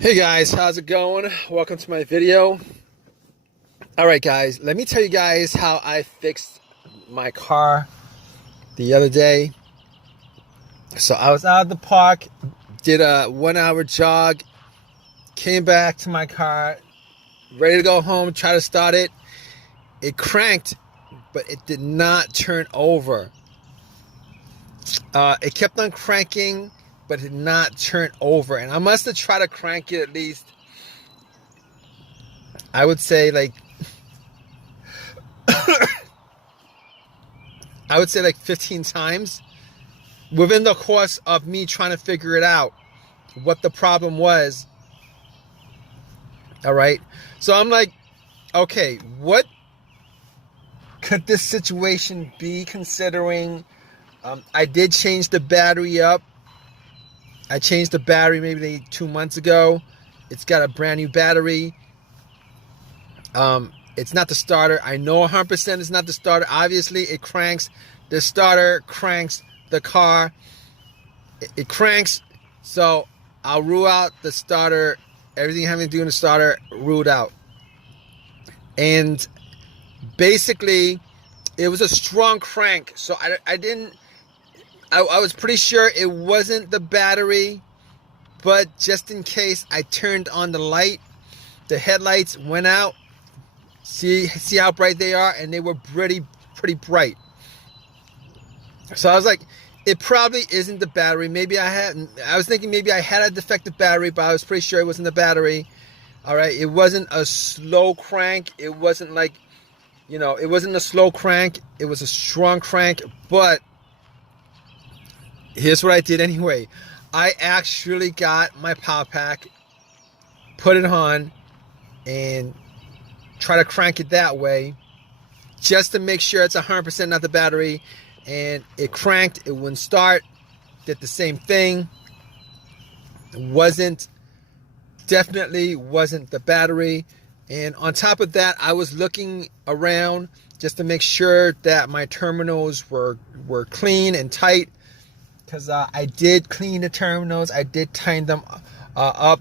Hey guys, how's it going? Welcome to my video. Alright guys, let me tell you guys how I fixed my car the other day. So I was out of the park, did a 1 hour jog, came back to my car, ready to go home, try to start it. It cranked, but it did not turn over. It kept on cranking, but did not turn over. And I must have tried to crank it at least, I would say like 15 times within the course of me trying to figure it out, what the problem was. All right. So I'm like, okay, what could this situation be, considering I did change the battery up. I changed the battery maybe 2 months ago. It's got a brand new battery. It's not the starter. I know 100% it's not the starter. Obviously, it cranks. The starter cranks the car. It cranks. So I'll rule out the starter. Everything having to do with the starter, ruled out. And basically, it was a strong crank. So I was pretty sure it wasn't the battery. But just in case, I turned on the light. The headlights went out. See how bright they are, and they were pretty bright. So I was like, it probably isn't the battery. I was thinking maybe I had a defective battery, but I was pretty sure it wasn't the battery. All right, it wasn't a slow crank. It wasn't like, it wasn't a slow crank. It was a strong crank. But here's what I did anyway. I actually got my power pack, put it on, and try to crank it that way, just to make sure it's 100% not the battery. And it cranked. It wouldn't start. Did the same thing. Definitely wasn't the battery. And on top of that, I was looking around just to make sure that my terminals were clean and tight, because I did clean the terminals. I did tighten them up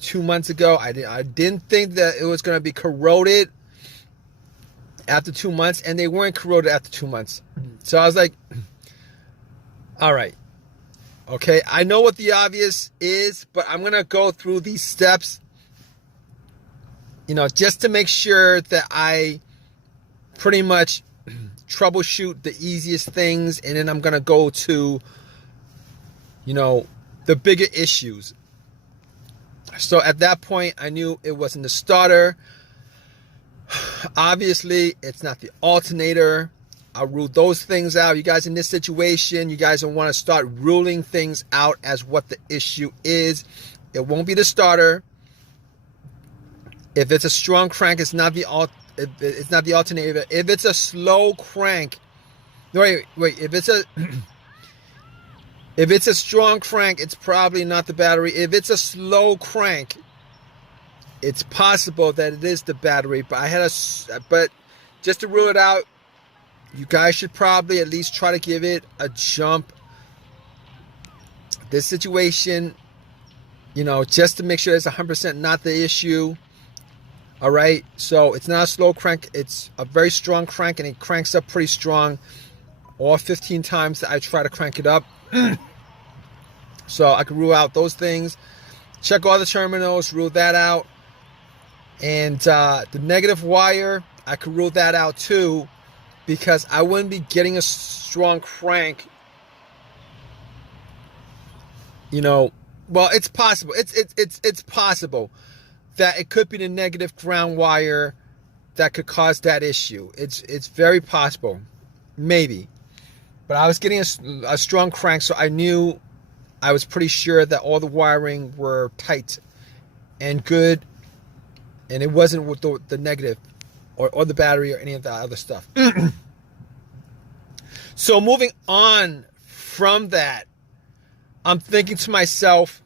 2 months ago. I didn't think that it was going to be corroded after 2 months, and they weren't corroded after 2 months. So I was like, all right, okay, I know what the obvious is, but I'm going to go through these steps, just to make sure that I pretty much troubleshoot the easiest things, and then I'm going to go to, the bigger issues. So at that point, I knew it wasn't the starter. Obviously, it's not the alternator. I'll rule those things out. You guys, in this situation, you guys don't want to start ruling things out as what the issue is. It won't be the starter. If it's a strong crank, it's not the alternator. If it's a slow crank, wait. If it's a strong crank, it's probably not the battery. If it's a slow crank, it's possible that it is the battery. But just to rule it out, you guys should probably at least try to give it a jump. This situation, just to make sure it's 100% not the issue. All right. So it's not a slow crank. It's a very strong crank, and it cranks up pretty strong. All 15 times that I try to crank it up. So I can rule out those things. Check all the terminals, rule that out. And the negative wire, I could rule that out too, because I wouldn't be getting a strong crank. Well, it's possible. It's possible that it could be the negative ground wire that could cause that issue. It's very possible, maybe. But I was getting a strong crank, so I was pretty sure that all the wiring were tight and good, and it wasn't with the negative or the battery or any of the other stuff. So moving on from that, I'm thinking to myself,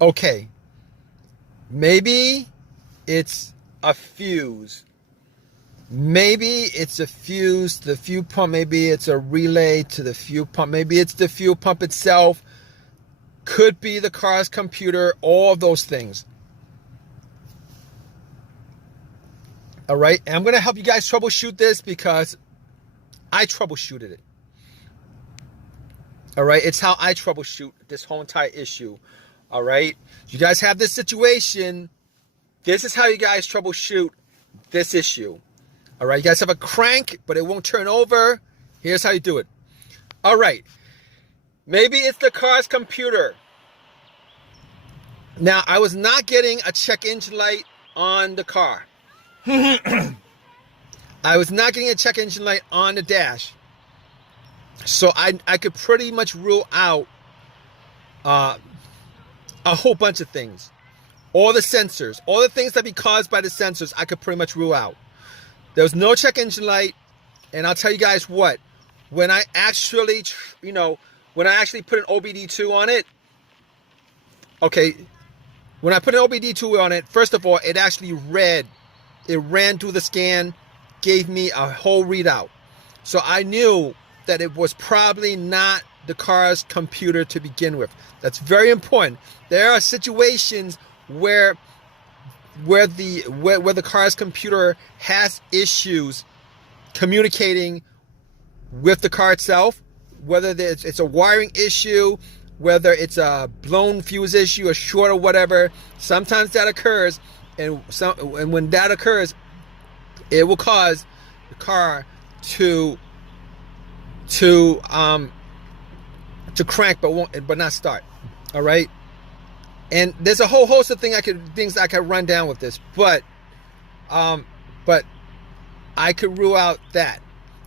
okay, maybe it's a fuse. Maybe it's a fuse, the fuel pump. Maybe it's a relay to the fuel pump. Maybe it's the fuel pump itself Could be the car's computer, all of those things. All right, and I'm going to help you guys troubleshoot this because I troubleshooted it. All right, it's how I troubleshoot this whole entire issue. All right, you guys have this situation. This is how you guys troubleshoot this issue. All right, you guys have a crank, but it won't turn over. Here's how you do it. All right, maybe it's the car's computer. Now, I was not getting a check engine light on the car. I was not getting a check engine light on the dash. So I could pretty much rule out a whole bunch of things. All the sensors, all the things that be caused by the sensors, I could pretty much rule out. There was no check engine light. And I'll tell you guys what, when I actually, when I actually put an OBD2 on it, okay, when I put an OBD2 on it, first of all, it actually ran through the scan, gave me a whole readout. So I knew that it was probably not the car's computer to begin with. That's very important. There are situations where the car's computer has issues communicating with the car itself, whether it's a wiring issue, whether it's a blown fuse issue, a short or whatever. Sometimes that occurs, and when that occurs, it will cause the car to crank but not start. All right, and there's a whole host of things I could run down with this, but I could rule out that.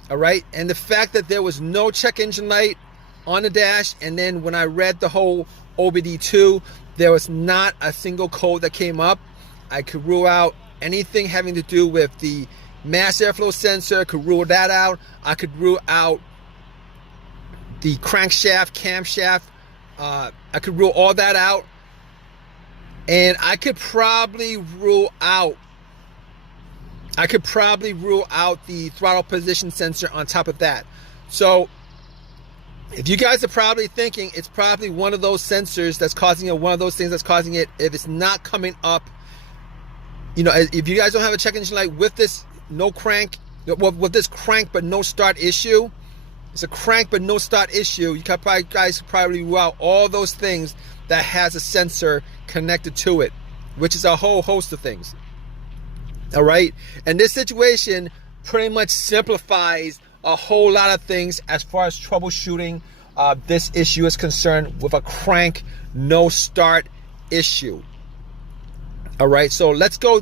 All right, and the fact that there was no check engine light on the dash, and then when I read the whole OBD2, there was not a single code that came up. I could rule out anything having to do with the mass airflow sensor, could rule that out. I could rule out the crankshaft, camshaft. I could rule all that out. And I could probably rule out the throttle position sensor on top of that. So if you guys are probably thinking it's probably one of those sensors that's causing it, one of those things that's causing it, if it's not coming up, if you guys don't have a check engine light with this with this crank but no start issue, it's a crank but no start issue, you guys could probably rule out all those things that has a sensor connected to it, which is a whole host of things. All right, and this situation pretty much simplifies a whole lot of things as far as troubleshooting this issue is concerned with a crank no start issue. All right, so let's go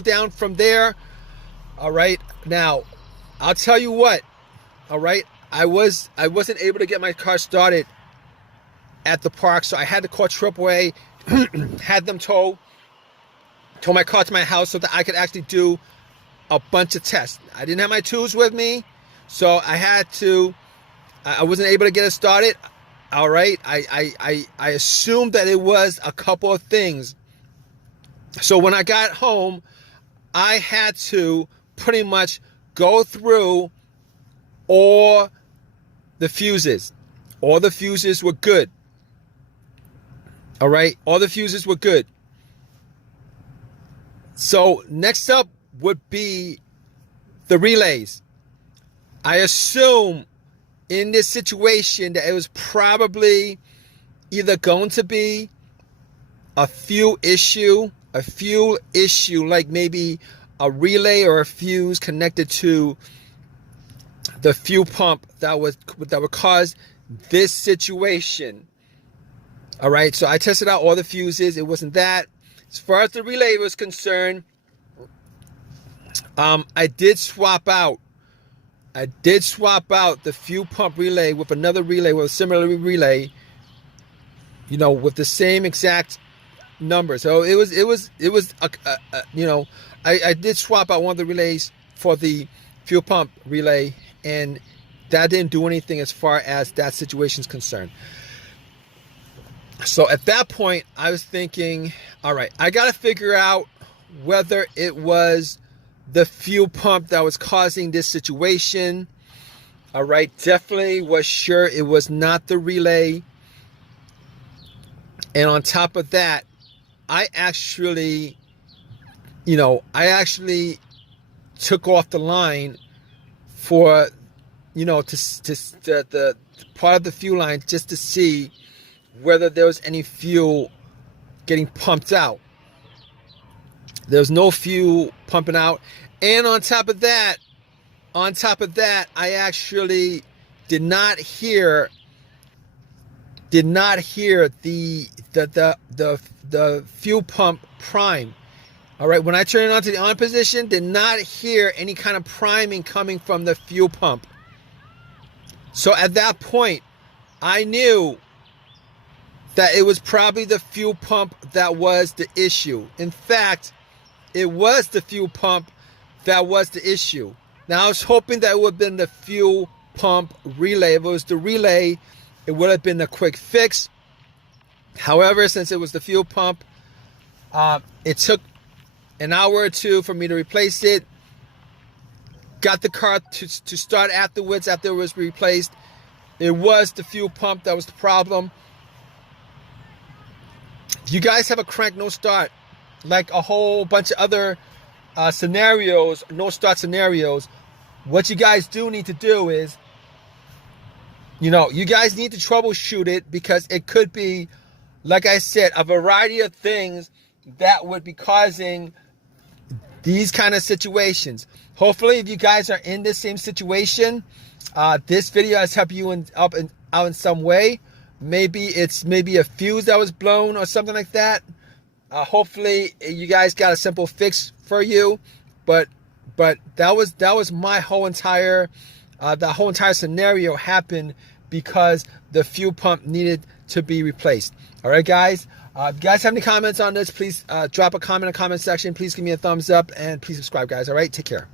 down from there. All right, now I'll tell you what. All right, I wasn't able to get my car started at the park, so I had to call AAA, had them tow my car to my house so that I could actually do a bunch of tests. I didn't have my tools with me, so I wasn't able to get it started. All right, I assumed that it was a couple of things. So when I got home, I had to pretty much go through all the fuses. All the fuses were good. All right, all the fuses were good. So next up would be the relays. I assume in this situation that it was probably either going to be a fuel issue, like maybe a relay or a fuse connected to the fuel pump that would cause this situation. All right, so I tested out all the fuses. It wasn't that. As far as the relay was concerned, I did swap out the fuel pump relay with another relay, with a similar relay, with the same exact number. So it was I did swap out one of the relays for the fuel pump relay, and that didn't do anything as far as that situation is concerned. So at that point, I was thinking, all right, I got to figure out whether it was the fuel pump that was causing this situation. All right, definitely was sure it was not the relay. And on top of that, I actually took off the line for, the part of the fuel line just to see whether there was any fuel getting pumped out. There's no fuel pumping out. And on top of that, I actually did not hear the fuel pump prime. All right, when I turned it on to the on position, did not hear any kind of priming coming from the fuel pump. So at that point, I knew that it was probably the fuel pump that was the issue. In fact, it was the fuel pump that was the issue. Now, I was hoping that it would have been the fuel pump relay. If it was the relay, it would have been a quick fix. However, since it was the fuel pump, it took an hour or two for me to replace it. Got the car to start afterwards after it was replaced. It was the fuel pump that was the problem. If you guys have a crank no start, like a whole bunch of other scenarios, no start scenarios, what you guys do need to do is, you guys need to troubleshoot it, because it could be, like I said, a variety of things that would be causing these kind of situations. Hopefully, if you guys are in this same situation, this video has helped you out in some way. Maybe it's a fuse that was blown or something like that. Hopefully, you guys got a simple fix for you. But that was my whole entire scenario happened because the fuel pump needed to be replaced. All right, guys. If you guys have any comments on this, please drop a comment in the comment section. Please give me a thumbs up and please subscribe, guys. All right, take care.